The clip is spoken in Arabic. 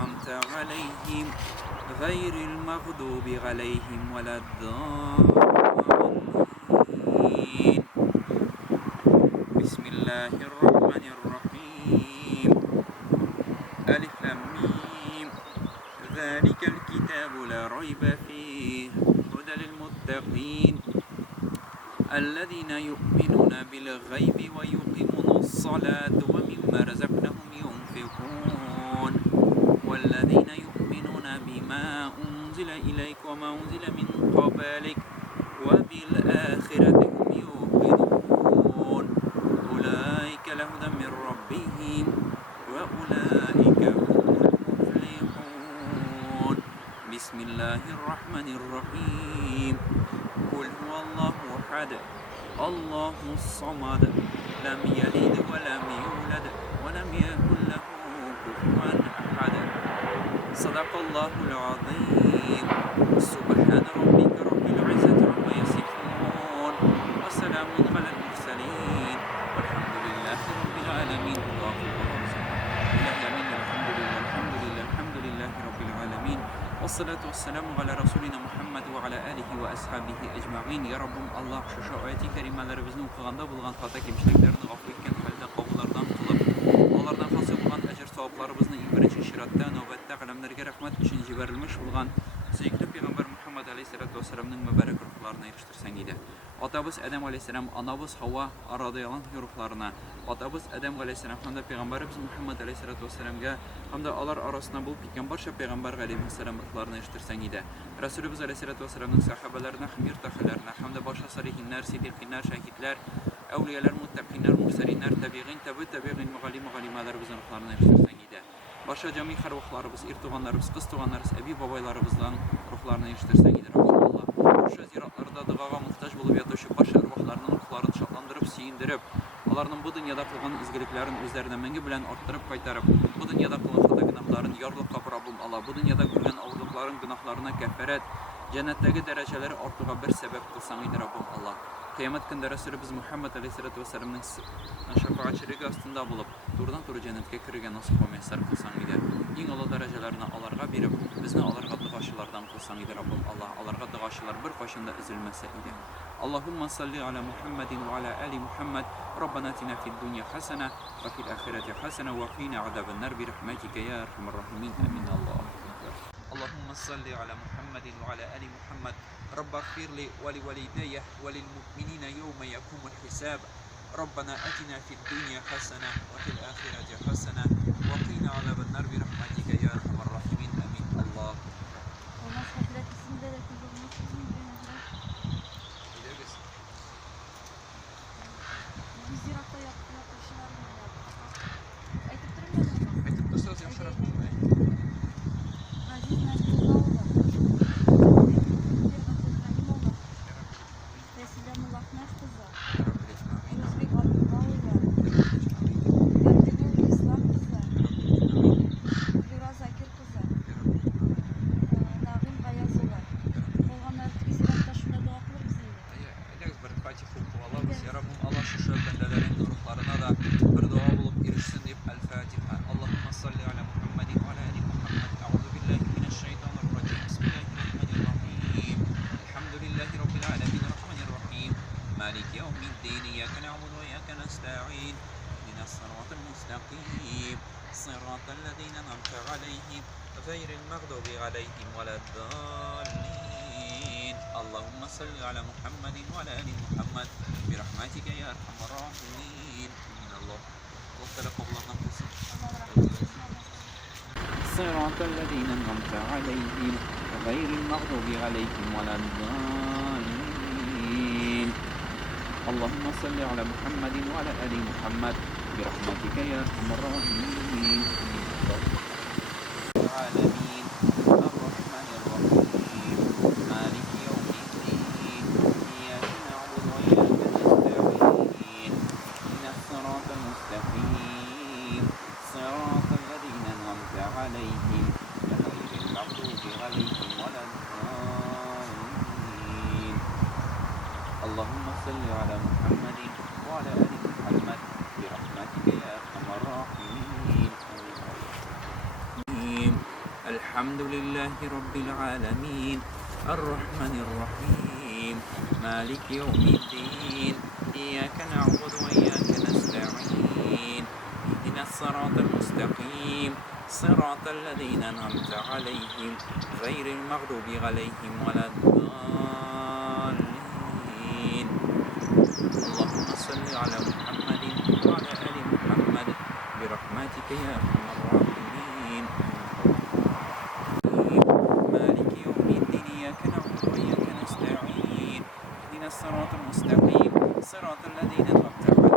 أنعمت عليهم غير المغضوب عليهم ولا الضالين. بسم الله الرحمن الرحيم. ألف لام ميم. ذلك الكتاب لا ريب فيه هدى للمتقين الذين يؤمنون بالغيب ويقيمون الصلاة ومما رزقناهم ينفقون والذين يؤمنون بما أنزل إليك وما أنزل من قبلك وبالآخرة هم يوقنون أولئك لهدى من ربهم وأولئك هم المفلحون. بسم الله الرحمن الرحيم. قل هو الله أحد الله الصمد لم يلد ولم يولد ولم يكن له كفوا أحد. صدق الله العظيم. سبحان ربك رب العزة عما يصفون وسلام على المرسلين والحمد لله رب العالمين. الله الحمد لله رب العالمين والصلاة والسلام على رسولنا محمد وعلى آله وأصحابه أجمعين. Ya Rabbim Allah şu ayeti kerimelerimizni okuğanda bulgan hata kemçiliklerini affı etken halde qavullardan kılıp onlardan hasıl bulgan ecir savaplarımızını birinci şiratta növbette kalemlerge rahmet için ciberilmiş bulgan Sevgili Peygamber Muhammed Aleyhisselatü Vesselam'ın mübarek ruhlarına eriştirsen idi. Atabız Adem Aleyhisselam, anabız Havva aradıyalan ruhlarına, atabız Adem Aleyhisselam hem de Peygamberimiz Muhammed Aleyhisselatü Vesselam'a hem de Allah arasında bulup gitken barşa Peygamber Aleyhisselam ruhlarına eriştirsen idi. Resulümüz Aleyhisselatü Vesselam'ın sahabelerine, mirtahilerine hem de başa salihinler, sidikinler, şehitler, evliyalar, muttakinler, murselinler, tabiğin, tabiğin, mağalimalarımızın ruhlarına eriştirsen idi. Başa cami harvahlarımız, irtuğanlarımız, kıstuğanlarımız, ebi babaylarımızdan ruhlarına eriştirsen gider. Allah başa ziyaratlarda dıgağa muhtaç bulup yatışı başa ruhlarının ruhlarını şatlandırıp, siyindirip, onların bu dünyada kılgan izgiliklerin üzerine mengi bilen arttırıp kaytarıp, bu dünyada kılgan hata günahların yarlık kapı Rabbim Allah, bu dünyada görgen avurlukların günahlarına keferet, cennetteki dereceleri arttığa bir sebep kılsan gider Rabbim Allah. Kıyamet günde Resulümüz Muhammed Aleyhisselatü Vesselam'ın şefaatçiliği aslında bulup durdan turu cennetke kirgen nasip ve mesar kılsan gider. En ola derecelerine alarga birip bizni alarga dıgaşılardan kılsan gider Rabbim Allah. Alarga dıgaşılar bir başında ezilmese idi. Allahümme salli ala Muhammedin ve ala ali Muhammed. Rabbana atina fid dunya hasene ve fil ahireti hasene ve qina azaben nar bi rahmetike ya erhamer rahimin. Amin. Allahümme salli ala Muhammedin ve ala ali Muhammed. رب اغفر لي ولوالدي وللمؤمنين يوم يقوم الحساب ربنا آتنا في الدنيا حسنة وفي الآخرة حسنة وقنا عذاب النار برحمتك يا أرحم الراحمين. آمين. الله مالك يوم الدين إياك نعبد وإياك نستعين اهدنا الصراط المستقيم صراط الذين أنعمت عليهم غير المغضوب عليهم ولا الضالين. اللهم صل على محمد وعلى آل محمد برحمتك يا أرحم الراحمين. من الله وفق الله صراط الذين أنعمت عليهم غير المغضوب عليهم ولا الضالين. اللهم صل على محمد وعلى آل محمد برحمتك يا أرحم الراحمين. العالمين الرحمن الرحيم مالك يوم الدين إياك نعبد وإياك نستعين اهدنا الصراط المستقيم صراط الذين أنعمت عليهم غير المغضوب عليهم ولا الضالين. اللهم صل على محمد وعلى آل محمد برحمتك يا أرحم الراحمين. الحمد لله رب العالمين الرحمن الرحيم مالك يوم الدين إياك نعبد وإياك نستعين اهدنا الصراط المستقيم صراط الذين أنعمت عليهم غير المغضوب عليهم ولا الضالين. اللهم صل على محمد وعلى آل محمد برحمتك يا أرحم الراحمين. مالك يوم الدين إياك نعبد وإياك نستعين اهدنا الصراط المستقيم صراط الذين أنعمت عليهم